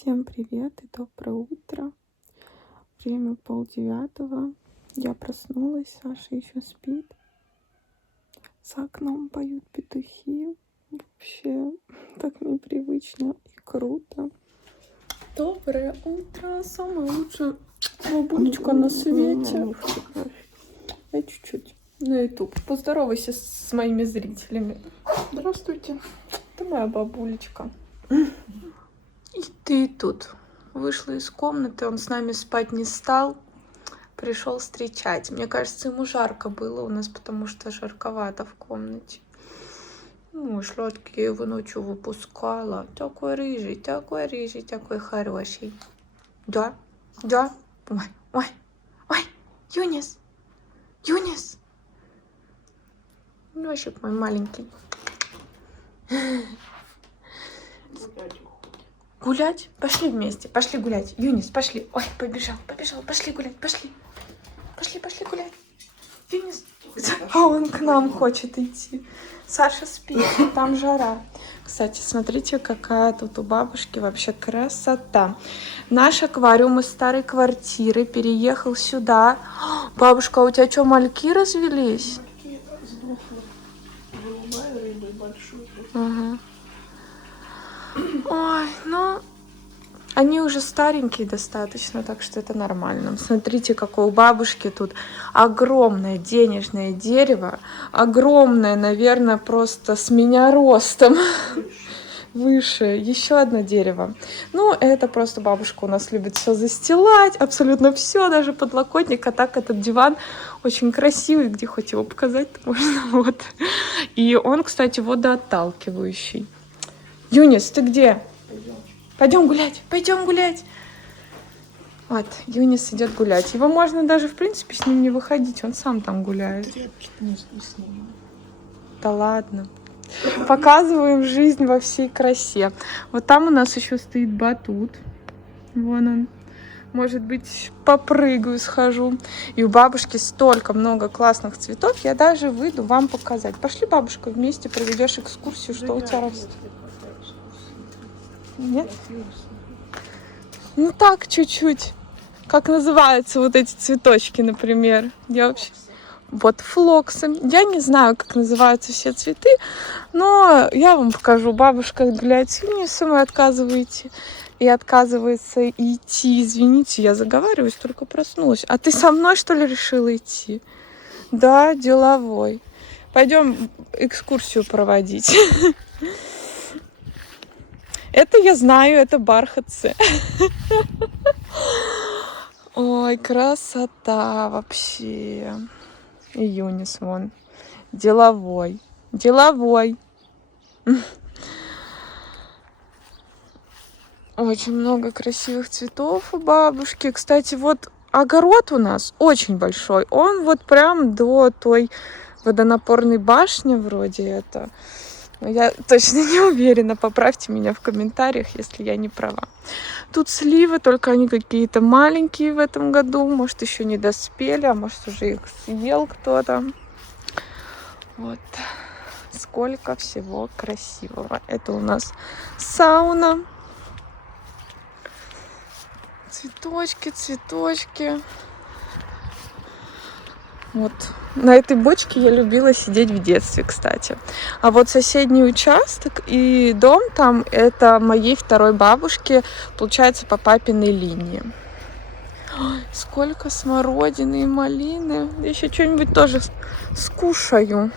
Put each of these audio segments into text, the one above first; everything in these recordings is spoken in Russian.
Всем привет и доброе утро. Время 8:30. Я проснулась, Саша еще спит. За окном поют петухи. Вообще так непривычно и круто. Доброе утро, самая лучшая бабулечка на свете. Дай чуть-чуть на YouTube. Поздоровайся с моими зрителями. Здравствуйте. Это моя бабулечка. И ты тут. Вышла из комнаты, он с нами спать не стал. Пришел встречать. Мне кажется, ему жарко было у нас, потому что жарковато в комнате. Ну, сладкий, я его ночью выпускала. Такой рыжий, такой хороший. Да, да. Ой, ой, ой, Юнис, Юнис. Носик мой маленький. Гулять? Пошли вместе, пошли гулять. Юнис, пошли. Ой, побежал, пошли гулять, пошли. Пошли гулять. Юнис. А он к нам хочет идти. Саша спит, там жара. Кстати, смотрите, какая тут у бабушки вообще красота. Наш аквариум из старой квартиры переехал сюда. Бабушка, а у тебя что, мальки развелись? Мальки сдохли. Голубая рыба и большой. Ага. Ой, ну, они уже старенькие достаточно, так что это нормально. Смотрите, какое у бабушки тут огромное денежное дерево. Огромное, наверное, просто с меня ростом. Выше. Еще одно дерево. Ну, это просто бабушка у нас любит все застилать. Абсолютно все, даже подлокотник. А так этот диван очень красивый. Где хоть его показать можно. Вот. И он, кстати, водоотталкивающий. Юнис, ты где? Пойдем гулять, пойдем гулять. Вот, Юнис идет гулять. Его можно даже, в принципе, с ним не выходить. Он сам там гуляет. Тряпки не снимаю. Да ладно. Показываем жизнь во всей красе. Вот там у нас еще стоит батут. Вон он. Может быть, попрыгаю, схожу. И у бабушки столько много классных цветов. Я даже выйду вам показать. Пошли, бабушка, вместе проведешь экскурсию, что у тебя растет. Нет? Ну так, чуть-чуть. Как называются вот эти цветочки, например? Я вообще... Вот флоксы. Я не знаю, как называются все цветы, но я вам покажу. Бабушка гуляет с Юнисом, и отказывается идти. Извините, я заговариваюсь, только проснулась. А ты со мной, что ли, решила идти? Да, деловой. Пойдем экскурсию проводить. Это я знаю, это бархатцы. Ой, красота вообще. И Юнис вон. Деловой. Очень много красивых цветов у бабушки. Кстати, вот огород у нас очень большой. Он вот прям до той водонапорной башни вроде это. Но я точно не уверена. Поправьте меня в комментариях, если я не права. Тут сливы, только они какие-то маленькие в этом году. Может, еще не доспели, а может, уже их съел кто-то. Вот. Сколько всего красивого. Это у нас сауна. Цветочки. Вот. На этой бочке я любила сидеть в детстве, кстати. А вот соседний участок и дом там, это моей второй бабушки, получается, по папиной линии. Ой, сколько смородины и малины. Еще что-нибудь тоже скушаю.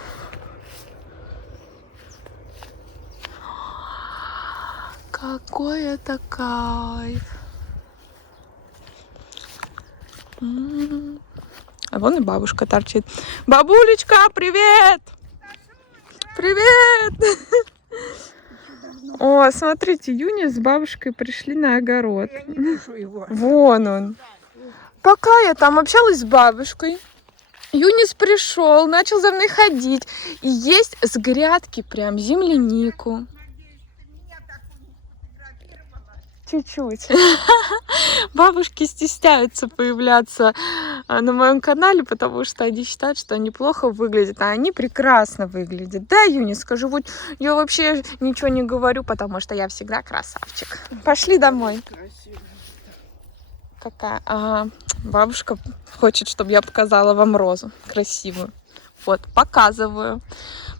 Какой это кайф. А вон и бабушка торчит. Бабулечка, привет! Привет! О, смотрите, Юнис с бабушкой пришли на огород. Я не вижу его. Вон он. Пока я там общалась с бабушкой, Юнис пришел, начал за мной ходить и есть с грядки прям землянику. Чуть-чуть. Бабушки стесняются появляться на моем канале, потому что они считают, что они плохо выглядят, а они прекрасно выглядят. Да, Юни, скажу, вот я вообще ничего не говорю, потому что я всегда красавчик. Пошли домой. Красиво. Какая? Бабушка хочет, чтобы я показала вам розу красивую. Вот, показываю.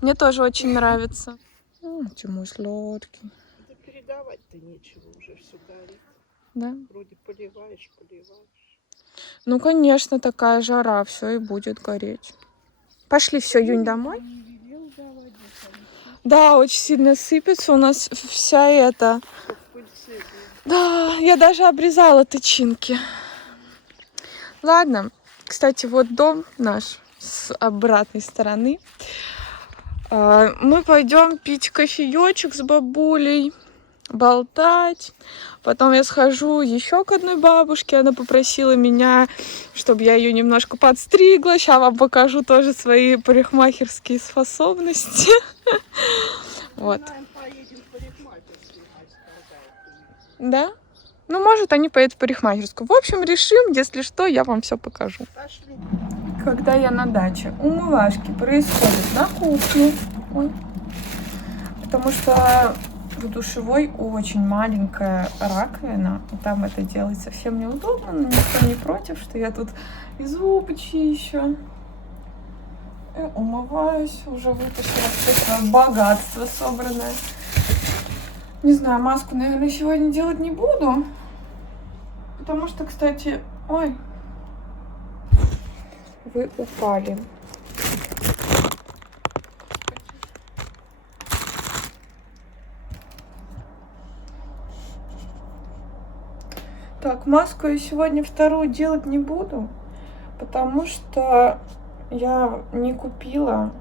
Мне тоже очень нравится. Чему сладкий. Да передавать-то нечего, уже все горит. Да? Вроде поливаешь. Ну, конечно, такая жара, все и будет гореть. Пошли, все, Юнь, домой. Не велел давать, Да, очень сильно сыпется у нас вся эта. чтоб пыль села. Да, я даже обрезала тычинки. Ладно, кстати, вот дом наш с обратной стороны. Мы пойдем пить кофеечек с бабулей, болтать. Потом я схожу еще к одной бабушке. Она попросила меня, чтобы я ее немножко подстригла. Сейчас вам покажу тоже свои парикмахерские способности. Вот. Поедем в парикмахерскую, сказала. Да? Ну, может, они поедут в парикмахерскую. В общем, решим, если что, я вам все покажу. Пошли. Когда я на даче, умывашки происходят на кухне. Ой. Потому что в душевой очень маленькая раковина. И там это делать совсем неудобно, но никто не против, что я тут и зубы чищу. И умываюсь, уже вытащила все свое богатство собранное. Не знаю, маску, наверное, сегодня делать не буду. Потому что, кстати... Ой, вы упали. Так, маску я сегодня вторую делать не буду, потому что я не купила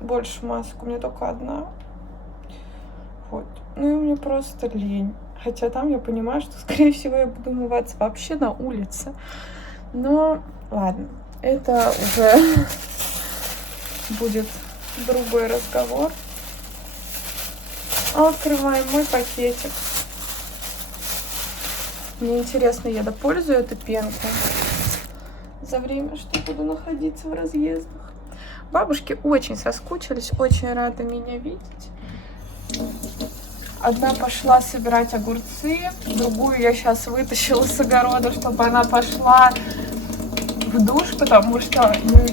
больше масок, у меня только одна. Вот. Ну и мне просто лень. Хотя там я понимаю, что, скорее всего, я буду умываться вообще на улице. Но ладно, это уже будет другой разговор. Открываем мой пакетик. Мне интересно, я допользую эту пенку за время, что буду находиться в разъездах. Бабушки очень соскучились, очень рады меня видеть. Одна пошла собирать огурцы, другую я сейчас вытащила с огорода, чтобы она пошла в душ, потому что... Ну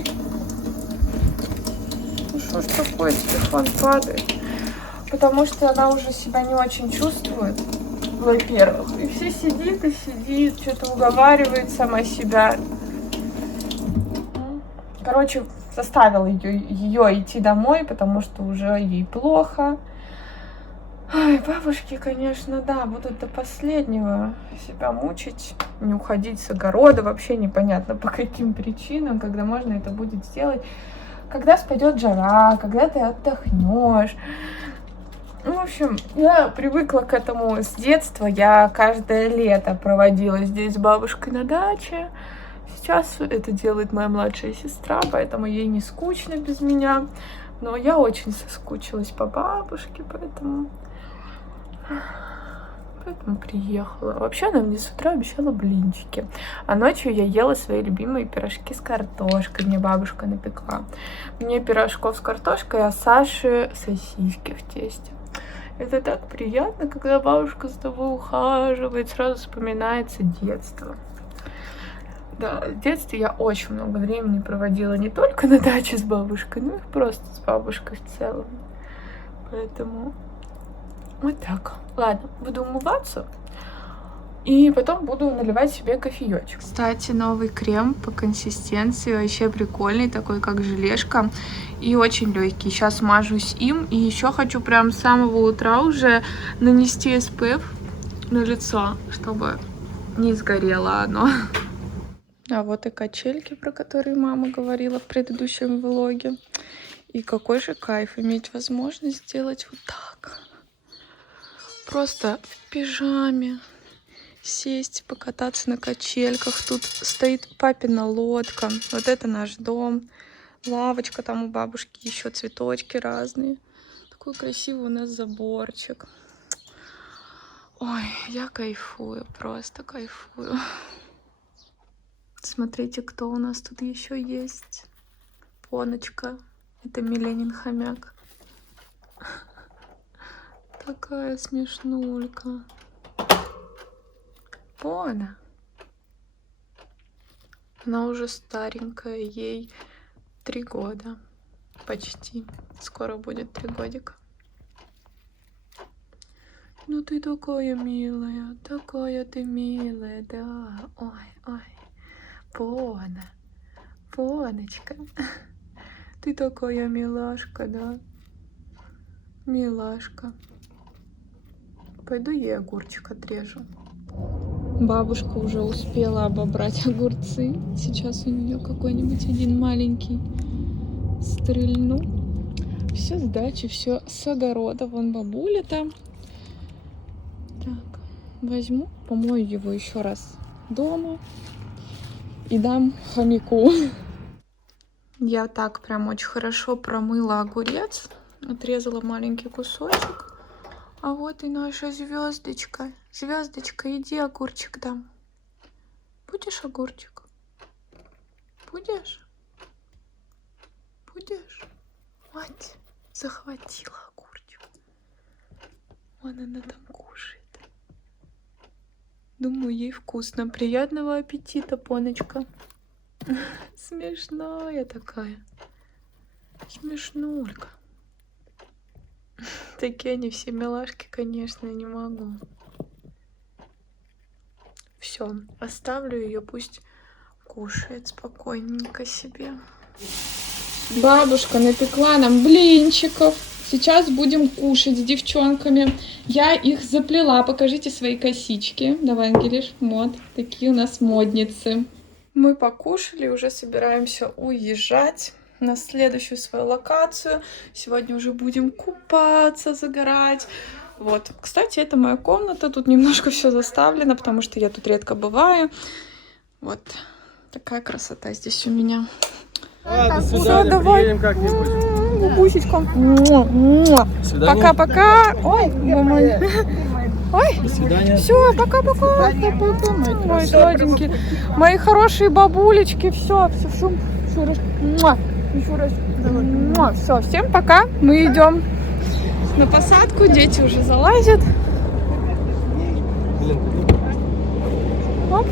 что ж такое, телефон падает. Потому что она уже себя не очень чувствует, во-первых. И все сидит и сидит, что-то уговаривает сама себя. Короче, заставила ее идти домой, потому что уже ей плохо. Ай, бабушки, конечно, да, будут до последнего себя мучить, не уходить с огорода, вообще непонятно по каким причинам, когда можно это будет сделать, когда спадет жара, когда ты отдохнешь. Ну, в общем, я привыкла к этому с детства, я каждое лето проводила здесь с бабушкой на даче. Сейчас это делает моя младшая сестра, поэтому ей не скучно без меня, но я очень соскучилась по бабушке, поэтому приехала. Вообще она мне с утра обещала блинчики. А ночью я ела свои любимые пирожки с картошкой. Мне бабушка напекла. Мне пирожков с картошкой, а Саше сосиски в тесте. Это так приятно, когда бабушка за тобой ухаживает. Сразу вспоминается детство. Да, в детстве я очень много времени проводила не только на даче с бабушкой, но и просто с бабушкой в целом. Поэтому... Вот так. Ладно, буду умываться. И потом буду наливать себе кофеечек. Кстати, новый крем по консистенции. Вообще прикольный, такой как желешка. И очень легкий. Сейчас мажусь им. И еще хочу прям с самого утра уже нанести SPF на лицо, чтобы не сгорело оно. А вот и качельки, про которые мама говорила в предыдущем влоге. И какой же кайф иметь возможность сделать вот так. Просто в пижаме сесть, покататься на качельках. Тут стоит папина лодка. Вот это наш дом. Лавочка там у бабушки, еще цветочки разные. Такой красивый у нас заборчик. Ой, я кайфую, просто кайфую. Смотрите, кто у нас тут еще есть. Поночка. Это Миленин хомяк. Такая смешнулька. Пона. Она уже старенькая, ей 3 года. Почти. Скоро будет 3 годика. Ну ты такая милая, такая ты милая, да. Ой, ой. Пона. Поночка. Ты такая милашка, да? Милашка. Пойду ей огурчик отрежу. Бабушка уже успела обобрать огурцы. Сейчас у нее какой-нибудь один маленький стрельну. Все с дачи, все с огорода. Вон бабуля там. Так, возьму, помою его еще раз дома и дам хомяку. Я так прям очень хорошо промыла огурец. Отрезала маленький кусочек. А вот и наша звездочка. Звездочка, иди огурчик дам. Будешь огурчик? Будешь? Будешь? Вот, захватила огурчик. Вон она там кушает. Думаю, ей вкусно. Приятного аппетита, Поночка. Смешная такая. Смешнулька. Такие они все милашки, конечно, не могу. Все, оставлю ее, пусть кушает спокойненько себе. Бабушка напекла нам блинчиков. Сейчас будем кушать с девчонками. Я их заплела. Покажите свои косички. Давай, Ангелиш, мод. Такие у нас модницы. Мы покушали, уже собираемся уезжать на следующую свою локацию. Сегодня уже будем купаться, загорать. Вот, кстати, это моя комната. Тут немножко все заставлено, потому что я тут редко бываю. Вот такая красота здесь у меня. До свидания, приедем как-нибудь. Бусечка. Пока-пока. Ой, мама. Ой, До свидания. все, пока-пока. Мои сладенькие. Мои хорошие бабулечки. Все. Еще раз. Все, всем пока. Мы идем на посадку. Дети уже залазят. Оп.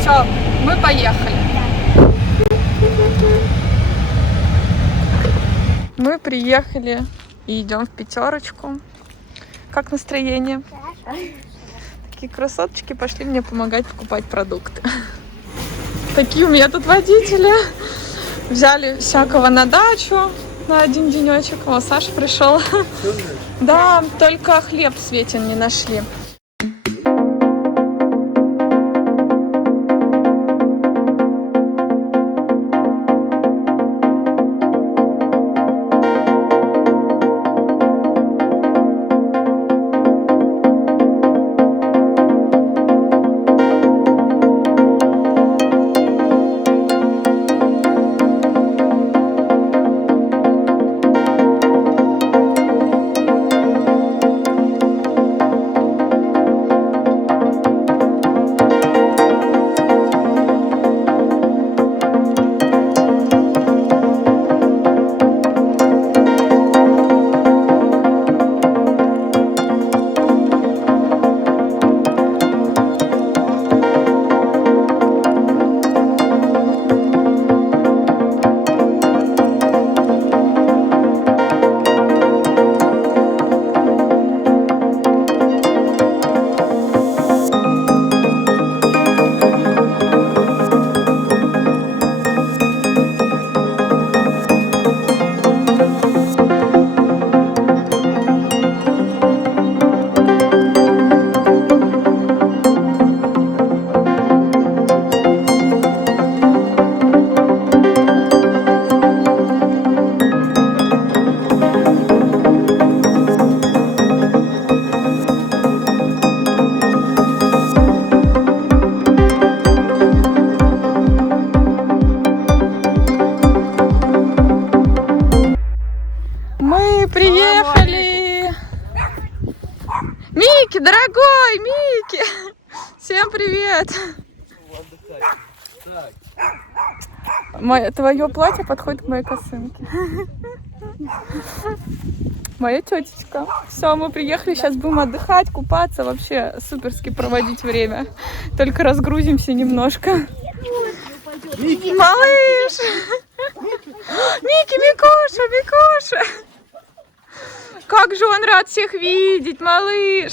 Все, мы поехали. Мы приехали и идем в пятерочку. Как настроение? Такие красоточки пошли мне помогать покупать продукты. Такие у меня тут водители. Взяли всякого на дачу на один денечек. О, Саша пришел. Да, только хлеб Светин не нашли. дорогой Микки! Всем привет! Твое платье подходит к моей косынке. Моя тетечка. Все, мы приехали, сейчас будем отдыхать, купаться, вообще суперски проводить время. Только разгрузимся немножко. Малыш! Микки, Микуша, Микуша! Как же он рад всех видеть, малыш!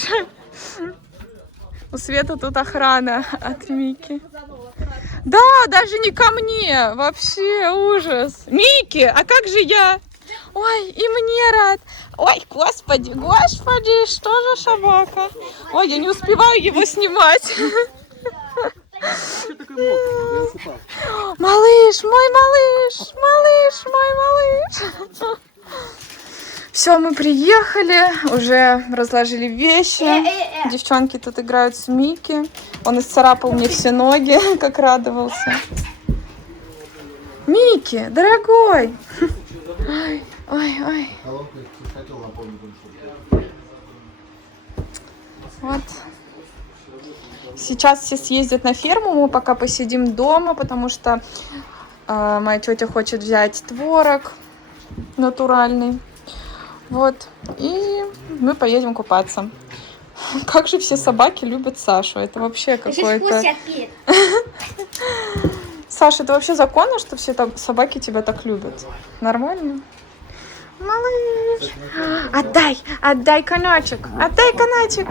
У Света тут охрана от Микки. Да, даже не ко мне. Вообще ужас. Микки, а как же я? Ой, и мне рад. Ой, господи, господи, что за собака? Ой, я не успеваю его снимать. Малыш, мой малыш, малыш, мой малыш. Все, мы приехали, уже разложили вещи. Девчонки тут играют с Микки. Он исцарапал мне все ноги, как радовался. Микки, дорогой. Ой, ой, ой. Вот. Сейчас все съездят на ферму, мы пока посидим дома, потому что моя тетя хочет взять творог натуральный. Вот, и мы поедем купаться. Как же все собаки любят Сашу, это вообще какое-то... Саша, это вообще законно, что все собаки тебя так любят? Нормально? Малыш! Отдай, отдай конячек, отдай конячек!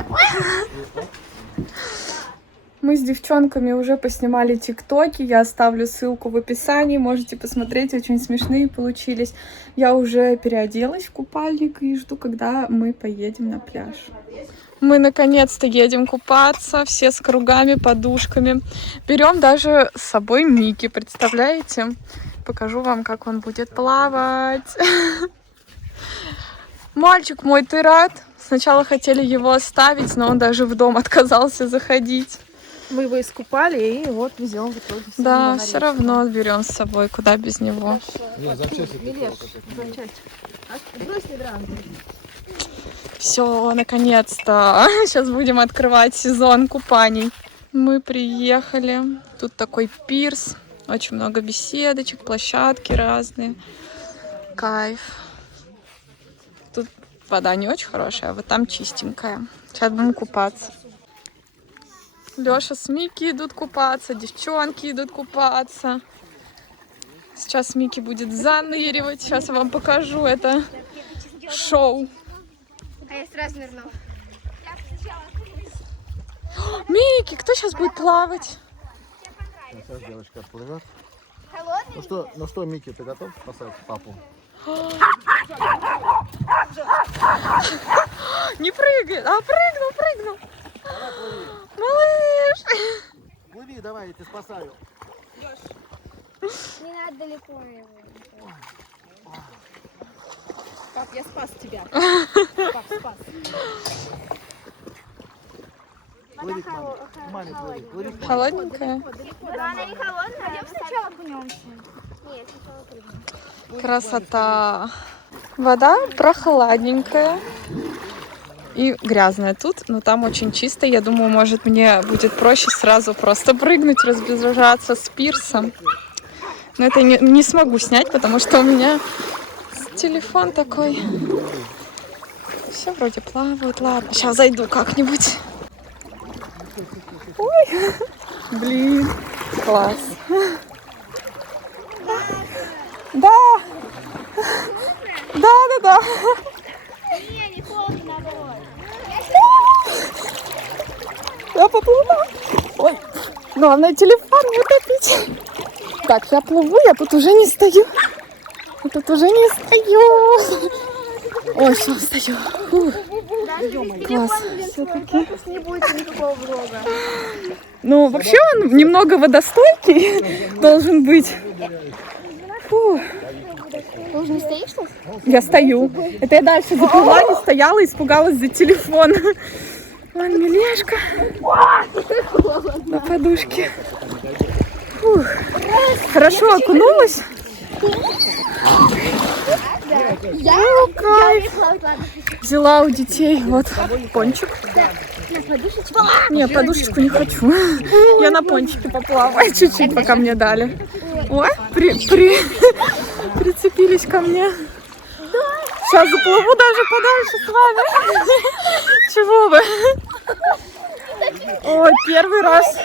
Мы с девчонками уже поснимали тиктоки, я оставлю ссылку в описании, можете посмотреть, очень смешные получились. Я уже переоделась в купальник и жду, когда мы поедем на пляж. Мы наконец-то едем купаться, все с кругами, подушками. Берем даже с собой Микки, представляете? Покажу вам, как он будет плавать. Мальчик мой, ты рад? Сначала хотели его оставить, но он даже в дом отказался заходить. Мы его искупали и вот везем в итоге. Да, все равно берем с собой, куда без него. Все, наконец-то. Сейчас будем открывать сезон купаний. Мы приехали. Тут такой пирс. Очень много беседочек, площадки разные. Кайф. Тут вода не очень хорошая, а вот там чистенькая. Сейчас будем купаться. Лёша с Микки идут купаться, девчонки идут купаться. Сейчас Микки будет заныривать. Сейчас я вам покажу это шоу. А я сразу нырну. Микки, кто сейчас будет плавать? Сейчас девочка отплывет. Холодный? Ну что, Микки, ты готов спасать папу? Не прыгай, а прыгнул. Малыш! Плыви, давай, я тебя спасаю. Не надо далеко его. Пап, я спас тебя. Пап, спас. Плыви к маме. К маме плыви. Плыви к маме. Холодненькая? Да, она не холодная. Пойдем сначала окунемся. Нет, сначала прыгнем. Красота! Вода прохладненькая и грязная тут, но там очень чисто. Я думаю, может, мне будет проще сразу просто прыгнуть, разбежаться с пирсом. Но это не смогу снять, потому что у меня телефон такой. Все вроде плавает. Ладно, сейчас зайду как-нибудь. Ой, блин, класс. Да. Да. Не, не холодно, наоборот. Я поплыла. Ой, главное телефон не утопить. Так, я плыву, я тут уже не стою. Ой, все, стою. Фух. Класс. Все-таки. Не будет никакого влога. Ну, вообще он немного водостойкий должен быть. Фух. Ты уже не стоишь тут? Я стою. Это я дальше заплыла, не стояла, испугалась за телефон. Вон Милешка на подушке. Фух. Хорошо окунулась. Я Кайф. Взяла у детей вот пончик. Не, подушечку не хочу. Я на пончике поплаваю чуть-чуть, пока мне дали. Ой, прицепились ко мне. Сейчас заплыву даже подальше с вами. Чего вы? Ой, первый раз.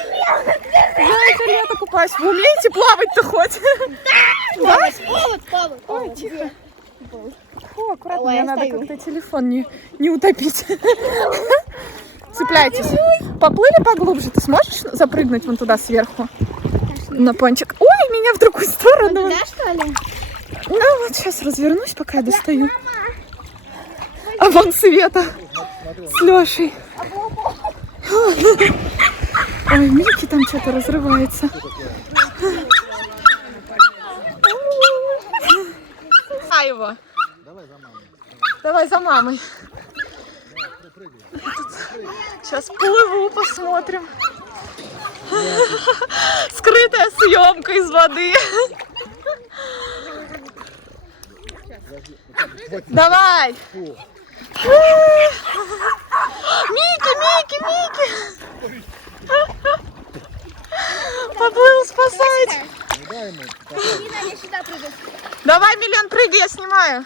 Я это лето купаюсь. Вы умеете плавать-то хоть? Да? Ой, тихо. Фу, аккуратно, мне надо как-то телефон не утопить. Цепляйтесь. Поплыли поглубже. Ты сможешь запрыгнуть вон туда сверху? На пончик. Ой, меня в другую сторону. Да, что ли? Ну вот сейчас развернусь, пока я достаю. А вон Света с Лешей. Ой, Микки там что-то разрывается. А его. Давай за мамой. Сейчас плыву, посмотрим. Скрытая съемка из воды. Давай. Микки. Поплыл спасать. Давай, Миллион, прыгай, я снимаю.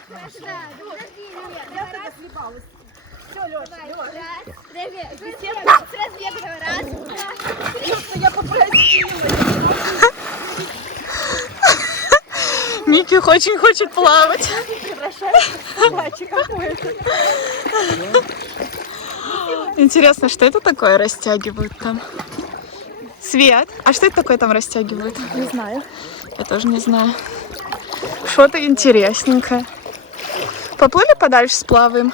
Микки очень хочет плавать. Интересно, что это такое растягивают там? Свет, а что это такое там растягивают? Не знаю. Я тоже не знаю. Что-то интересненькое. Поплыли подальше, сплаваем?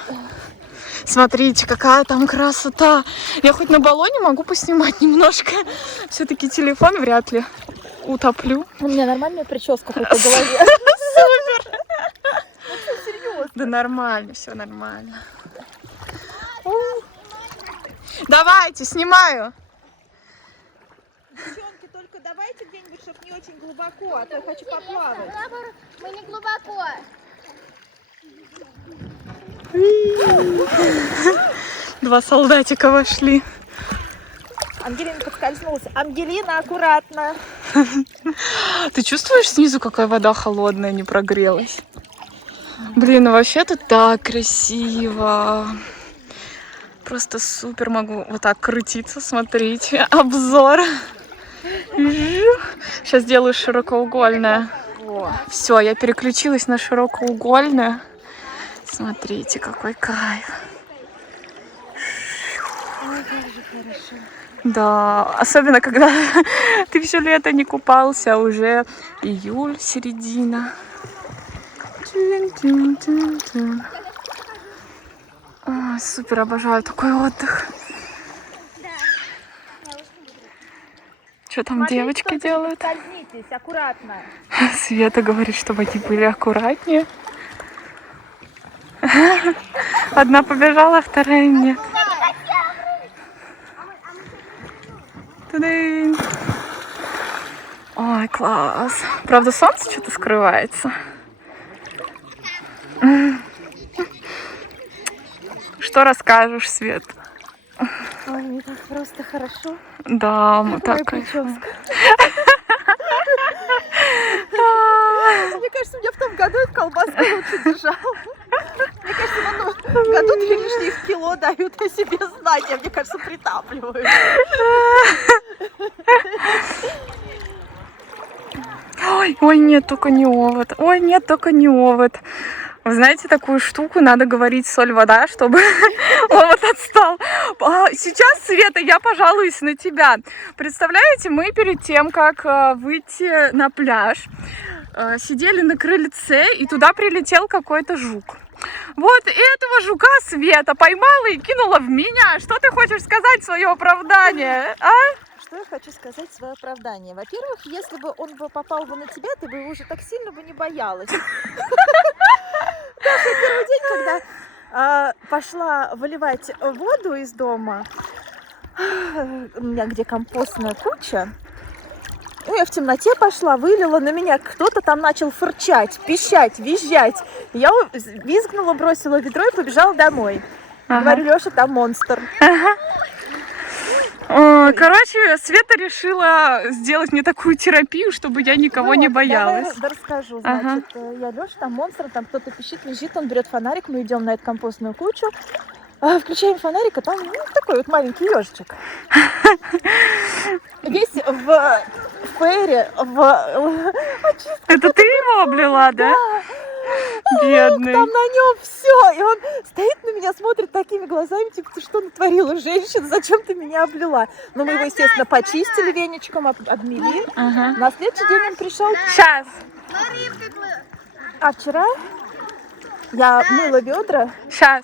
Смотрите, какая там красота. Я хоть на баллоне могу поснимать немножко. Все-таки телефон вряд ли утоплю. У меня нормальная прическа хоть по голове. Супер! Да нормально, все нормально. Давайте, снимаю. Девчонки, только давайте где-нибудь, чтобы не очень глубоко, а то я хочу поплавать. Мы не глубоко. Два солдатика вошли. Ангелина подскользнулась. Ангелина, аккуратно. Ты чувствуешь снизу, какая вода холодная, не прогрелась? Блин, ну вообще тут так красиво. Просто супер, могу вот так крутиться, смотрите. Обзор. Сейчас сделаю широкоугольное. Все, я переключилась на широкоугольное. Смотрите, какой кайф. Да, особенно когда ты все лето не купался, уже июль, середина. Ой, супер, обожаю такой отдых. Что там девочки делают? Скользнитесь, аккуратно. Света говорит, чтобы они были аккуратнее. Одна побежала, вторая нет. Тудынь. Ой, класс. Правда, солнце что-то скрывается. Что расскажешь, Свет? Ой, мне так просто хорошо. Да, мы так. Прическа. Мне кажется, меня в том году эта колбаска лучше держала. Мне кажется, в этом году 3 лишних кило дают о себе знать. Я, мне кажется, притапливаю. Ой, нет, только не овод. Ой, нет, только не овод. Вы знаете, такую штуку надо говорить соль-вода, чтобы овод отстал. Сейчас, Света, я пожалуюсь на тебя. Представляете, мы перед тем, как выйти на пляж, сидели на крыльце, и туда прилетел какой-то жук. Вот этого жука Света поймала и кинула в меня. Что ты хочешь сказать в свое оправдание, а? Что я хочу сказать в свое оправдание? Во-первых, если бы он попал бы на тебя, ты бы его уже так сильно бы не боялась. Даже первый день, когда пошла выливать воду из дома, у меня где компостная куча, ну, я в темноте пошла, вылила, на меня кто-то там начал фырчать, пищать, визжать. Я визгнула, бросила ведро и побежала домой. Говорю, Леша, там монстр. Короче, Света решила сделать мне такую терапию, чтобы я никого не боялась. Давай расскажу. Ага. Значит, я Лёша, там монстр, там кто-то пищит, лежит, он берет фонарик, мы идем на эту компостную кучу, включаем фонарик, а там такой вот маленький ежичек. Весь в фейре, Это ты его облила, да? Бедный. там на нем все, и он стоит на меня, смотрит такими глазами, типа, ты что натворила, женщина, зачем ты меня облила? Но мы его, естественно, почистили веничком, обмели. Ага. На следующий день он пришел. Сейчас. А вчера я мыла ведра Сейчас.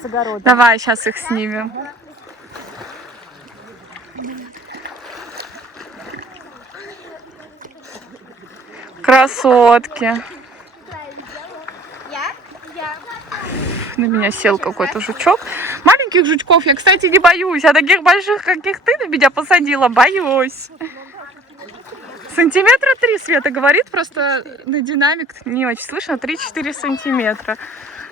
с огорода. Давай, сейчас их снимем. Красотки. На меня сел какой-то жучок. Маленьких жучков я, кстати, не боюсь. А таких больших, каких ты на меня посадила, боюсь. Сантиметра 3, Света говорит, просто на динамик не очень слышно, 3-4 сантиметра.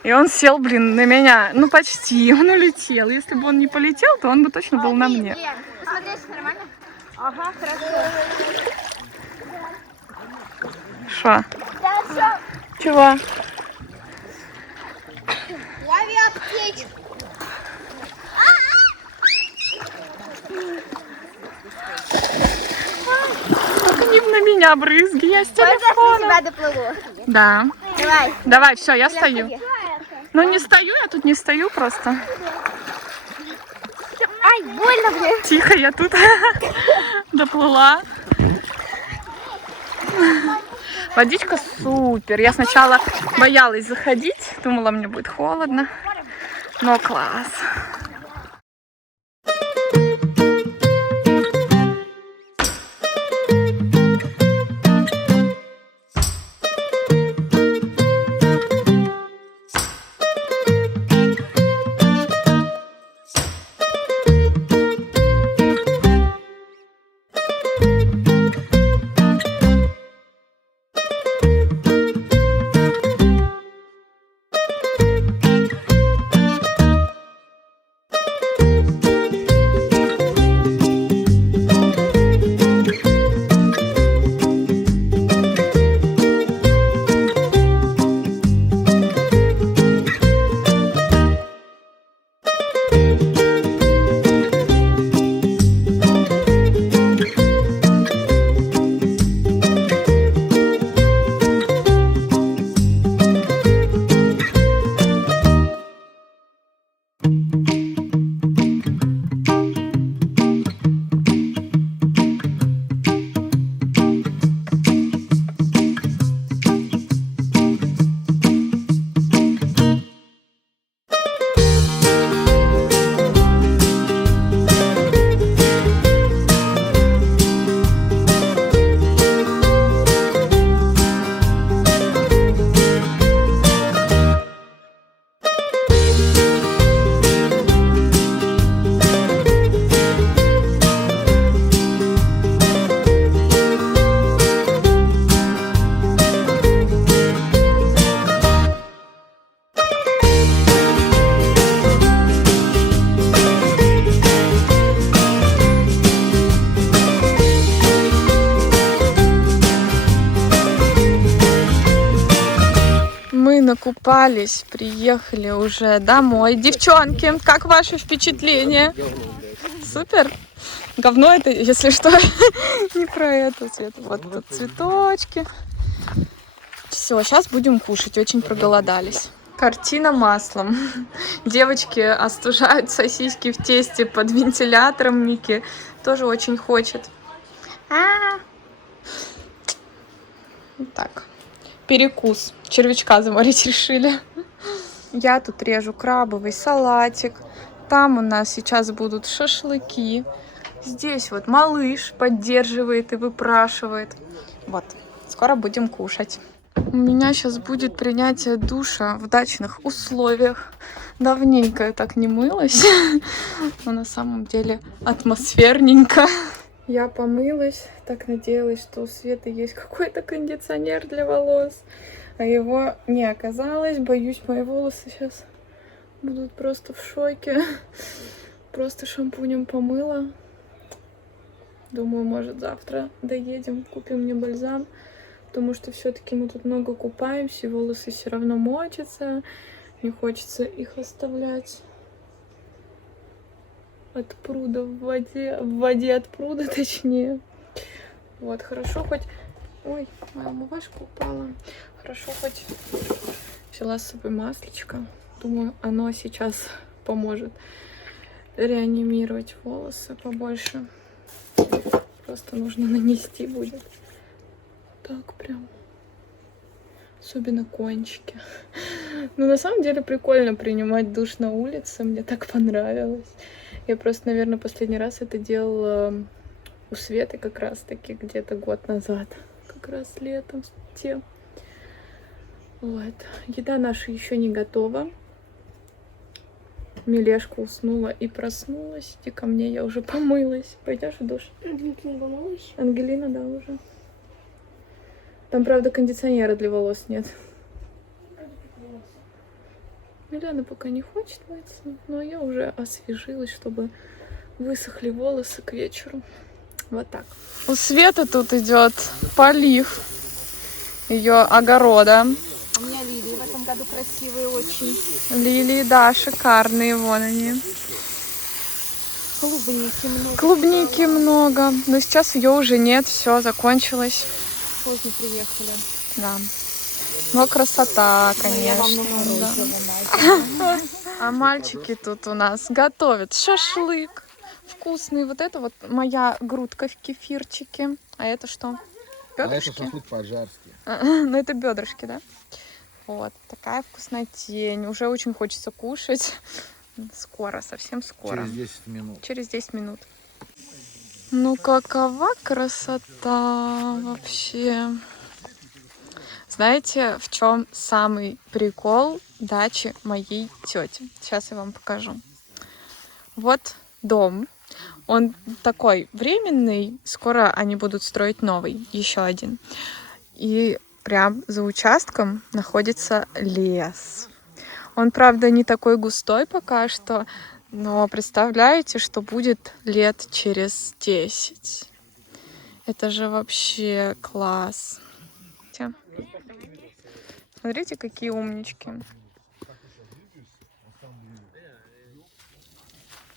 И он сел, блин, на меня, ну почти, он улетел. Если бы он не полетел, то он бы точно был на мне. Посмотри, нормально? Ага, хорошо. Шо? Да, все. Чего? Лови аптечку. Только не на меня брызги, я с телефона. Тебя доплыву. Да. Давай. Давай, все, я стою. Ну не стою, я тут не стою просто. Ай, больно мне. Тихо, я тут доплыла. Водичка супер. Я сначала боялась заходить, думала, мне будет холодно, но класс. Накупались, приехали уже домой. Девчонки, как ваши впечатления? Супер? Говно это, если что, не про это цвет. Вот тут цветочки. Все, сейчас будем кушать, очень проголодались. Картина маслом. Девочки остужают сосиски в тесте под вентилятором. Мики тоже очень хочет. Так. Перекус. Червячка заморить решили. Я тут режу крабовый салатик. Там у нас сейчас будут шашлыки. Здесь вот малыш поддерживает и выпрашивает. Вот. Скоро будем кушать. У меня сейчас будет принятие душа в дачных условиях. Давненько я так не мылась. Но на самом деле атмосферненько. Я помылась, так надеялась, что у Светы есть какой-то кондиционер для волос, а его не оказалось. Боюсь, мои волосы сейчас будут просто в шоке. Просто шампунем помыла. Думаю, может, завтра доедем, купим мне бальзам. Потому что все-таки мы тут много купаемся, и волосы все равно мочатся. Не хочется их оставлять от пруда в воде от пруда, точнее. Вот, хорошо хоть... Ой, моя умывашка упала. Хорошо хоть взяла с собой маслечко. Думаю, оно сейчас поможет реанимировать волосы побольше. Просто нужно нанести будет. Так прям. Особенно кончики. Но на самом деле прикольно принимать душ на улице. Мне так понравилось. Я просто, наверное, последний раз это делала у Светы как раз-таки где-то год назад. Как раз летом. Вот. Еда наша еще не готова. Милешка уснула и проснулась. Иди ко мне, я уже помылась. Пойдешь в душ? Ангелина, да, уже. Там, правда, кондиционера для волос нет. Милена пока не хочет мыться, но я уже освежилась, чтобы высохли волосы к вечеру. Вот так. У Светы тут идет полив ее огорода. У меня лилии в этом году красивые очень. Лилии, да, шикарные, вон они. Клубники много. Клубники много, но сейчас ее уже нет, все закончилось. Поздно приехали. Да. Но красота, конечно. Да. А мальчики тут у нас готовят шашлык вкусный. Вот это вот моя грудка в кефирчике. А это что? Бедрышки? Это шашлык по-жарски. Ну это бедрышки, да? Вот такая вкуснотень. Уже очень хочется кушать. Скоро, совсем скоро. Через 10 минут. Через 10 минут. Ну какова красота вообще. Знаете, в чем самый прикол дачи моей тети? Сейчас я вам покажу. Вот дом. Он такой временный. Скоро они будут строить новый, еще один. И прям за участком находится лес. Он, правда, не такой густой пока что, но представляете, что будет лет через 10. Это же вообще класс. Смотрите, какие умнички.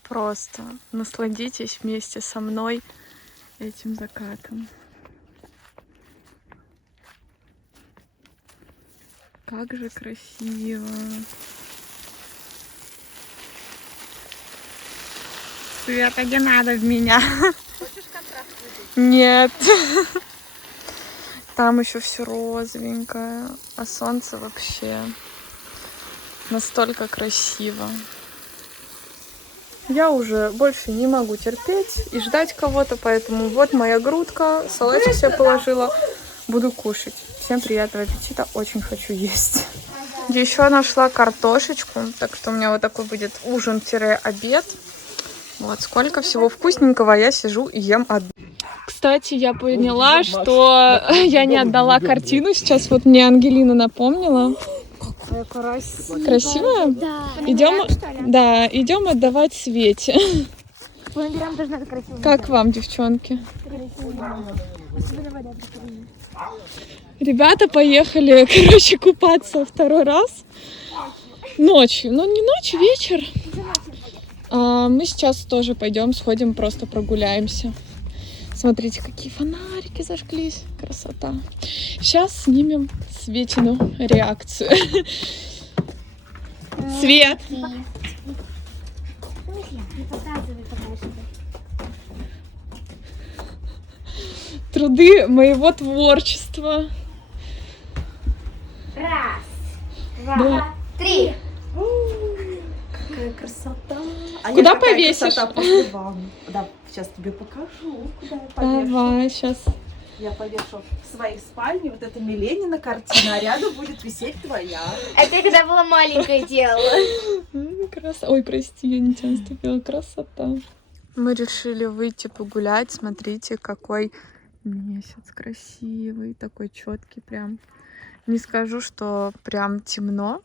Просто насладитесь вместе со мной этим закатом. Как же красиво. Света, не надо в меня. Хочешь контраст выдать? Нет. Там еще все розовенькое, а солнце вообще настолько красиво. Я уже больше не могу терпеть и ждать кого-то, поэтому вот моя грудка, салатик себе положила, буду кушать. Всем приятного аппетита, очень хочу есть. Еще нашла картошечку, так что у меня вот такой будет ужин-обед. Вот сколько всего вкусненького, я сижу и ем одну. Кстати, я поняла, что я не отдала картину. Сейчас вот мне Ангелина напомнила. Какая красивая. Красивая? Да. Идем, да, идем отдавать Свете. Мы набираем тоже надо красиво. Как вам, девчонки? Ребята поехали, короче, купаться второй раз. Ночью. Ну, не ночь, вечер. А мы сейчас тоже пойдем, сходим, просто прогуляемся. Смотрите, какие фонарики зажглись. Красота. Сейчас снимем Светину реакцию. Свет! Не показывай пока что. Труды моего творчества. Раз, Да. два, три. Какая красота. А Куда я какая повесишь? красота после ванны. Да, сейчас тебе покажу, куда я повешу. Давай, сейчас. Я повешу в своей спальне. Вот это Миленина картина, а рядом будет висеть твоя. Это я когда была маленькая делала. Ой, прости, я не тебя наступила. Красота. Мы решили выйти погулять. Смотрите, какой месяц красивый, такой четкий прям. Не скажу, что прям темно.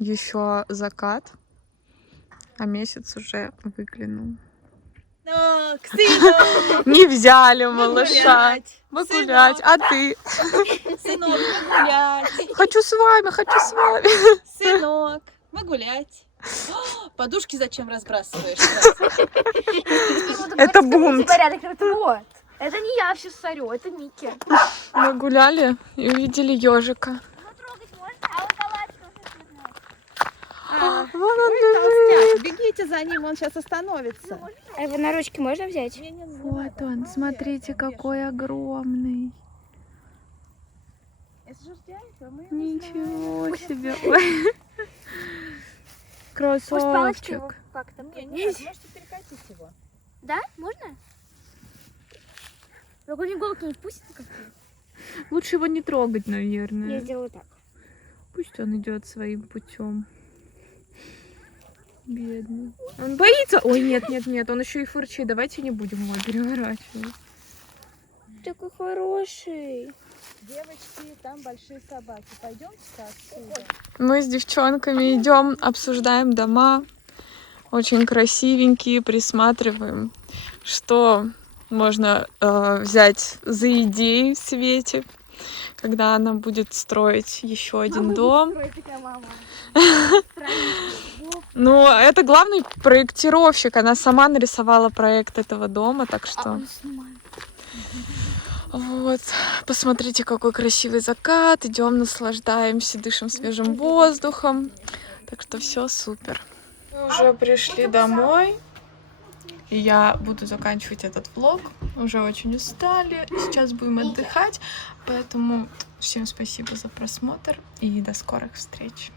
Еще закат, а месяц уже выглянул. Сынок, Не взяли малыша. гулять. Погулять. А ты? Сынок, погулять. Хочу с вами, хочу с вами. Сынок, погулять. О, подушки зачем разбрасываешь? Это бунт. Порядок, вот. Это не я все сорю, это Микки. Мы гуляли и увидели ежика. Ну, трогать можно, а вот оладька Вон он Толстяк, бегите за ним, он сейчас остановится. А его на ручки можно взять? Вот он, смотрите, какой огромный. Ничего себе. Ой. Может, палочкой его Красавчик. как-то Нет, поднять? можете перекатить его. Да? Можно? Только иголки не впустит как-то? Лучше его не трогать, Я наверное. сделаю так. Пусть он идет своим путем. Бедный. Он боится. Ой, нет, нет, нет, он еще и фырчит. Давайте не будем его переворачивать. Такой хороший. Девочки, там большие собаки. Пойдемте-ка отсюда. Мы с девчонками идем, обсуждаем дома. Очень красивенькие, присматриваем, что можно взять за идеи в Свете, когда она будет строить еще один дом. Ну, это главный проектировщик. Она сама нарисовала проект этого дома, так что... Вот, посмотрите, какой красивый закат. Идем, наслаждаемся, дышим свежим воздухом. Так что все супер. Мы уже пришли домой. И я буду заканчивать этот влог. Уже очень устали. Сейчас будем отдыхать. Поэтому всем спасибо за просмотр и до скорых встреч.